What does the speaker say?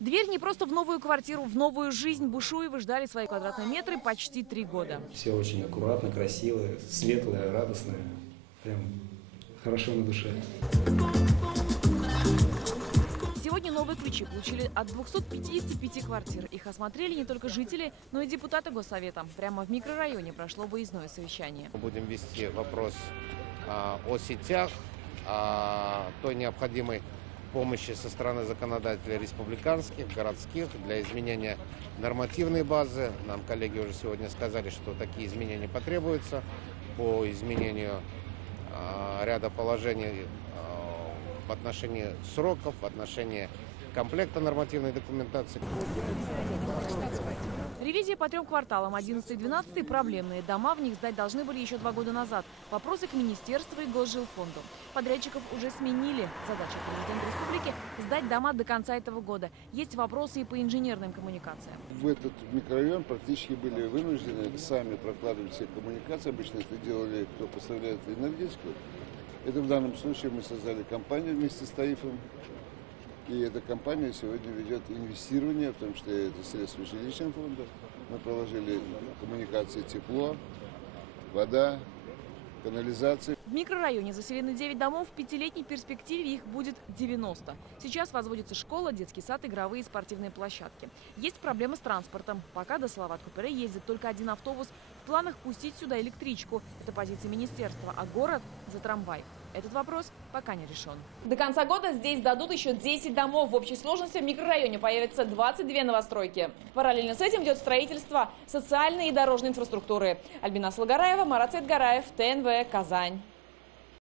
Дверь не просто в новую квартиру, в новую жизнь. Бушуевы ждали свои квадратные метры почти 3 года. Все очень аккуратно, красивые, светлые, радостные. Прям хорошо на душе. Сегодня новые ключи получили от 255 квартир. Их осмотрели не только жители, но и депутаты Госсовета. Прямо в микрорайоне прошло выездное совещание. Мы будем вести вопрос о сетях, о той необходимой помощи со стороны законодателей республиканских, городских для изменения нормативной базы. Нам коллеги уже сегодня сказали, что такие изменения потребуются по изменению ряда положений в отношении сроков, в отношении комплекта нормативной документации. Ревизия по 3 кварталам, 11 и 12 проблемные. Дома в них сдать должны были еще 2 года назад. Вопросы к министерству и Госжилфонду. Подрядчиков уже сменили. Задача президента республики – сдать дома до конца этого года. Есть вопросы и по инженерным коммуникациям. В этот микрорайон практически были вынуждены сами прокладывать все коммуникации. Обычно это делали, кто поставляет энергетику. Это в данном случае мы создали компанию вместе с Таифом. И эта компания сегодня ведет инвестирование, потому что это средства жилищного фонда. Мы проложили коммуникации тепло, вода, канализация. В микрорайоне заселены 9 домов, в 5-летней перспективе их будет 90. Сейчас возводится школа, детский сад, игровые и спортивные площадки. Есть проблемы с транспортом. Пока до Салават-Купере ездит только один автобус. В планах пустить сюда электричку. Это позиция министерства, а город за трамвай. Этот вопрос пока не решен. До конца года здесь дадут еще 10 домов. В общей сложности в микрорайоне появится 22 новостройки. Параллельно с этим идет строительство социальной и дорожной инфраструктуры. Альбина Слагараева, Марат Цветгараев, ТНВ, Казань.